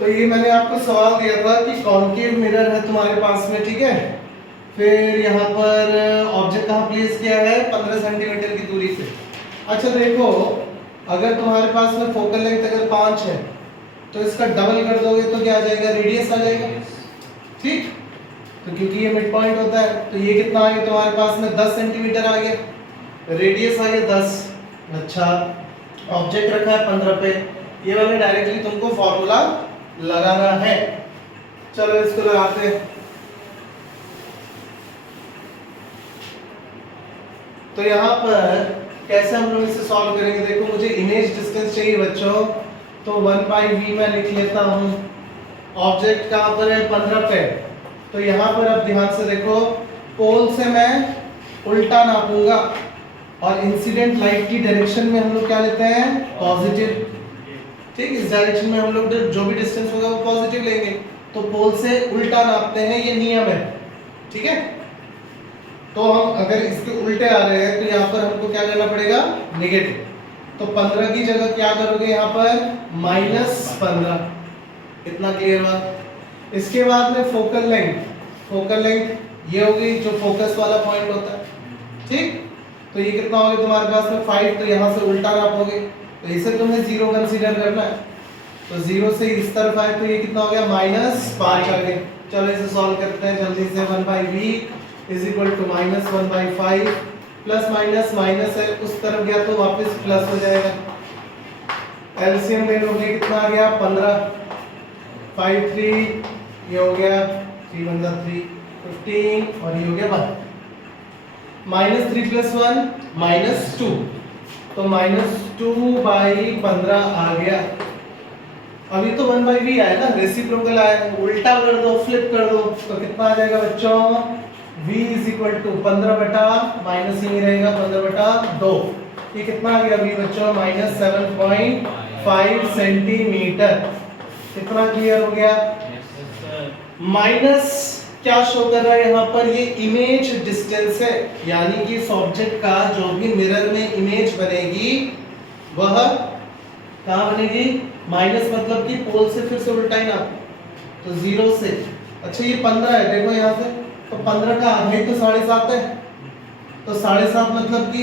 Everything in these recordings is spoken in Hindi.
तो ये मैंने आपको सवाल दिया था कि कॉन्केव मिरर है तुम्हारे पास में, ठीक है। फिर यहाँ पर ऑब्जेक्ट कहाँ प्लेस किया है, 15 सेंटीमीटर की दूरी पे। अच्छा देखो, अगर तुम्हारे पास में फोकल लेंथ अगर 5 है तो इसका डबल कर दोगे तो क्या आ जाएगा, रेडियस आ जाएगा, ठीक। तो क्योंकि ये मिड पॉइंट होता है तो ये कितना आ गया तुम्हारे पास में, 10 सेंटीमीटर आ गया, रेडियस आ गया 10। अच्छा, ऑब्जेक्ट रखा है 15 पे, ये वाले डायरेक्टली तुमको फॉर्मूला लगाना है। चलो इसको लगाते हैं। तो यहाँ पर कैसे हम लोग इसे सॉल्व करेंगे, देखो मुझे इमेज डिस्टेंस चाहिए बच्चों, तो 1/v मैं लिख लेता हूँ। ऑब्जेक्ट कहाँ पर है, 15 पे। तो यहाँ पर अब ध्यान से देखो, पोल से मैं उल्टा नापूंगा और इंसिडेंट लाइट की डायरेक्शन में हम लोग क्या लेते हैं, पॉजिटिव, ठीक। इस डायरेक्शन में हम लोग जो भी डिस्टेंस होगा वो पॉजिटिव लेंगे। तो पोल से उल्टा नापते हैं, ये नियम है, ठीक है। तो हम अगर इसके उल्टे आ रहे हैं तो यहाँ पर हमको क्या करना पड़ेगा, नेगेटिव। तो 15 की जगह क्या करोगे यहाँ पर, -15। इतना क्लियर हुआ। इसके बाद में फोकल लेंथ, फोकल लेंथ ये होगी जो फोकस वाला पॉइंट होता है, ठीक। तो ये कितना होगा तुम्हारे पास में 5, तो यहाँ से उल्टा नापोगे तो इसे तुम्हें 0 कंसीडर करना है। तो 0 से इस तरफ आए तो ये कितना हो गया, -5 आ गया। चलो इसे सॉल्व करते हैं जल्दी से। 1/v is equal to -1/5, plus minus minus है, उस तरफ गया तो वापस प्लस हो जाएगा। एलसीएम ले लोगे कितना आ गया, 15, 5 3, ये हो गया 3 1 3, 15 और ये हो गया 1। -3 + 1 -2, तो -2/15 आ गया। अभी तो 1/v आया ना, रेसिप्रोकल आया, उल्टा कर दो, फ्लिप कर दो तो कितना आ जाएगा बच्चों, v = 15 बटा माइनस ही रहेगा 15/2। ये कितना आ गया v बच्चों, -7.5 सेंटीमीटर। कितना क्लियर हो गया। माइनस क्या शो कर रहा है यहाँ पर, ये इमेज डिस्टेंस है, यानी कि इस ऑब्जेक्ट का जो भी मिरर में इमेज बनेगी वह कहाँ बनेगी, माइनस, मतलब कि पोल से फिर से उल्टा ही ना, तो 0 से। अच्छा ये 15 है, देखो यहाँ से, तो 15 का आधा ही तो 7.5 है, तो 7.5 मतलब कि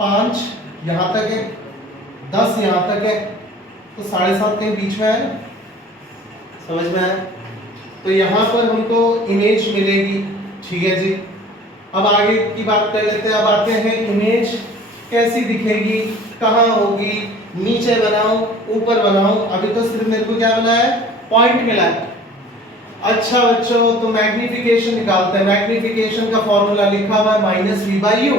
5 यहाँ तक है, 10 यहाँ तक है, तो 7.5 के बीच में है ना, समझ में आया। तो यहाँ पर हमको इमेज मिलेगी, ठीक है जी। अब आगे की बात कर लेते हैं। अब आते हैं इमेज कैसी दिखेगी, कहाँ होगी, नीचे बनाऊं, ऊपर बनाऊं। अभी तो सिर्फ मेरे को क्या बना है, पॉइंट मिला है। अच्छा बच्चों, तो मैग्निफिकेशन निकालते हैं। मैग्निफिकेशन का फॉर्मूला लिखा हुआ है -v/u।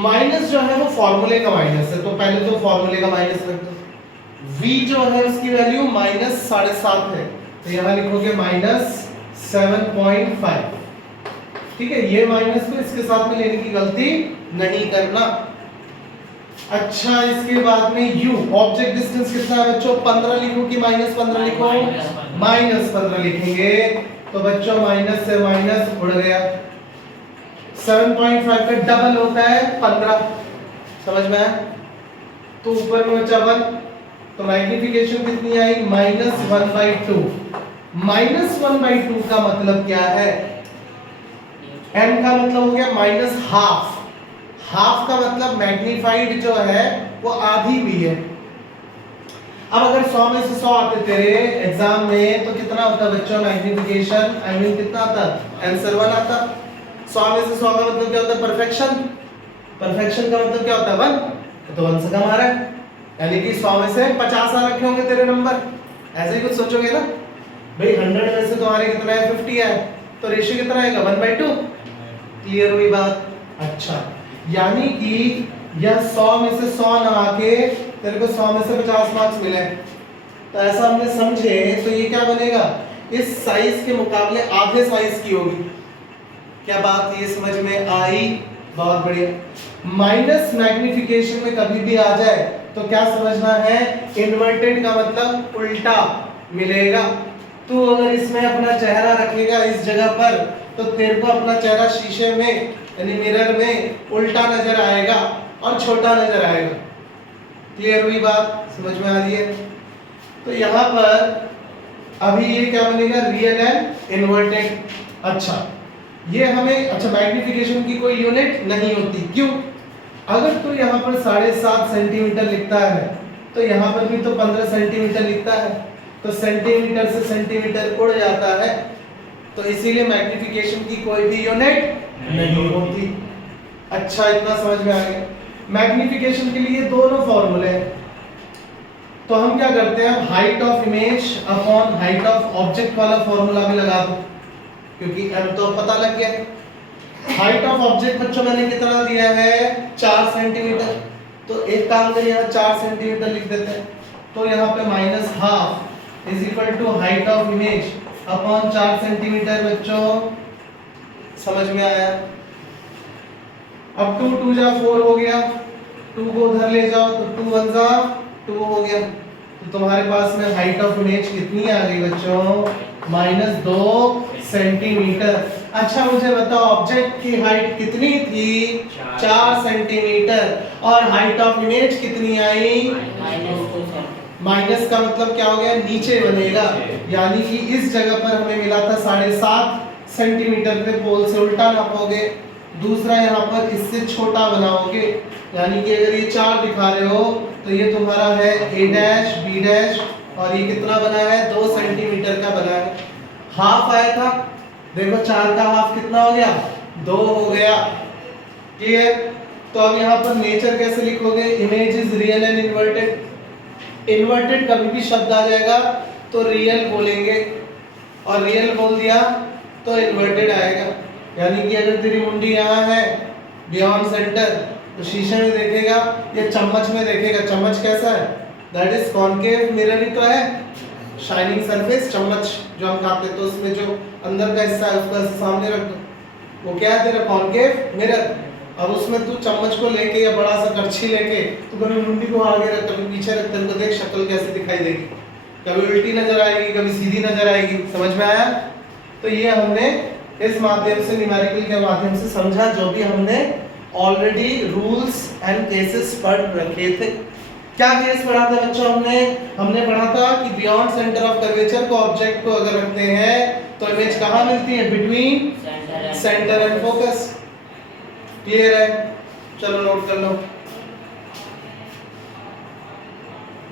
माइनस जो है वो फॉर्मूले का माइनस है, तो पहले तो फॉर्मूले का माइनस रख दो। v जो है उसकी वैल्यू -7.5 है, तो यहाँ लिखोगे -7.5, ठीक है। ये माइनस को इसके साथ में लेने की गलती नहीं करना। अच्छा इसके बाद में u, ऑब्जेक्ट डिस्टेंस कितना है बच्चों, 15 लिखो कि -15 लिखो, -15 लिखेंगे। तो बच्चों माइनस से माइनस उड़ गया। 7.5 का डबल होता है 15, समझ में आया। तो ऊपर में बचा 1, तो मैग्निफिकेशन कितनी आई, -1/2। -1/2 का मतलब क्या है, m का मतलब हो गया -हाफ। हाफ का मतलब मैग्नीफाइड जो है वो आधी भी है। अब अगर 100 में से 100 आते तेरे एग्जाम में तो कितना होता बच्चों मैग्निफिकेशन, आई मीन कितना आता, आंसर 1 आता। 100 में से 100 का मतलब क्या होता है, परफेक्शन। परफेक्शन का मतलब क्या होता है, 1, तो 1 से कम आ रहा है, यानी कि 100 में से 50 आ रखे होंगे तेरे नंबर। ऐसे ही कुछ सोचोगे ना भाई, 100 में से तुम्हारे कितना है, 50 है, तो रेशियो कितना आएगा, 1/2। क्लियर हुई बात। अच्छा यानी कि यह 100 में से 100 ना आके तेरे को 100 में से 50 मार्क्स मिले, तो ऐसा हमने समझे तो ये क्या बनेगा, इस साइज के मुकाबले आधे साइज की होगी। क्या बात ये समझ में आई, बहुत बढ़िया। माइनस मैग्निफिकेशन में कभी भी आ जाए तो क्या समझना है, इन्वर्टेड का मतलब उल्टा मिलेगा। तू अगर इसमें अपना चेहरा रखेगा इस जगह पर तो तेरे को अपना चेहरा शीशे में यानी मिरर में उल्टा नजर आएगा और छोटा नजर आएगा। क्लियर हुई बात, समझ में आ रही है। तो यहाँ पर अभी ये क्या बनेगा, रियल एंड इन्वर्टेड। अच्छा ये हमें, अच्छा मैग्निफिकेशन की कोई यूनिट नहीं होती, क्यों? अगर तो यहाँ पर 7.5 सेंटीमीटर लिखता है तो यहाँ पर भी तो 15 सेंटीमीटर लिखता है, तो सेंटीमीटर से सेंटीमीटर उड़ जाता है, तो इसीलिए मैग्निफिकेशन की कोई भी यूनिट नहीं होती। अच्छा इतना समझ में आ गया। मैग्निफिकेशन के लिए दोनों फॉर्मूले हैं, तो हम क्या करते हैं, height of image upon height of object वाला फॉर्मूला भी लगा दो, क्योंकि m तो पता लग गया। हाइट ऑफ ऑब्जेक्ट बच्चों मैंने कितना दिया है, 4 सेंटीमीटर, तो एक काम करिए यहाँ 4 सेंटीमीटर लिख देते हैं, तो यहाँ पे -½ is equal to height of image upon 4 centimetre. बच्चों समझ में आया? अब 2 2 जा 4 हो गया, 2 को उधर ले जाओ तो 2 1 जा 2 हो गया, तो तुम्हारे पास में हाइट ऑफ इमेज कितनी आ गई बच्चों, -2 सेंटीमीटर। अच्छा मुझे बताओ ऑब्जेक्ट की हाइट कितनी थी, 4 सेंटीमीटर, और हाइट ऑफ इमेज कितनी आई, माइनस का मतलब क्या हो गया, नीचे बनेगा, यानी कि इस जगह पर हमें मिला था 7.5 सेंटीमीटर पे, पोल से उल्टा नापोगे, दूसरा यहाँ पर इससे छोटा बनाओगे, यानी कि अगर ये 4 दिखा रहे हो तो ये तुम्हारा है a' b', और ये कितना बना है, 2 सेंटीमीटर का बना है। हाफ आया था, देखो 4 का हाफ कितना हो गया, 2 हो गया। क्लियर? तो अब यहाँ पर नेचर कैसे लिखोगे, image is real and inverted. Inverted कभी भी शब्द आ जाएगा तो रियल बोलेंगे, और रियल बोल दिया तो इन्वर्टेड आएगा। यानी कि अगर तेरी मुंडी यहाँ है बियॉन्ड सेंटर, तो शीशे में देखेगा या चम्मच में देखेगा, चम्मच कैसा है, दैट इज कॉनकेव मिरर ही तो है, शाइनिंग सरफेस चम्मच जो हम खाते हैं, तो उसमें जो अंदर का हिस्सा है उसका सामने रख दो, वो क्या है तेरा कॉनकेव मिरर। अब उसमें तू चम्मच को लेके या बड़ा सा करछी लेके तू कभी मुंडी को आगे रख, कभी पीछे रख, तेरे को देख शक्ल कैसे दिखाई देगी, कभी उल्टी नजर आएगी, कभी सीधी नजर आएगी। समझ में आया? तो ये हमने इस माध्यम से, न्यूमेरिकल के माध्यम से समझा, जो भी हमने ऑलरेडी रूल्स एंड केसेस पढ़ रखे थे। क्या केस पढ़ा था बच्चों हमने पढ़ा था कि बियॉन्ड सेंटर ऑफ कर्वेचर को ऑब्जेक्ट को अगर रखते हैं तो इमेज कहाँ मिलती है, between centre and focus. Clear है? चलो नोट कर लो।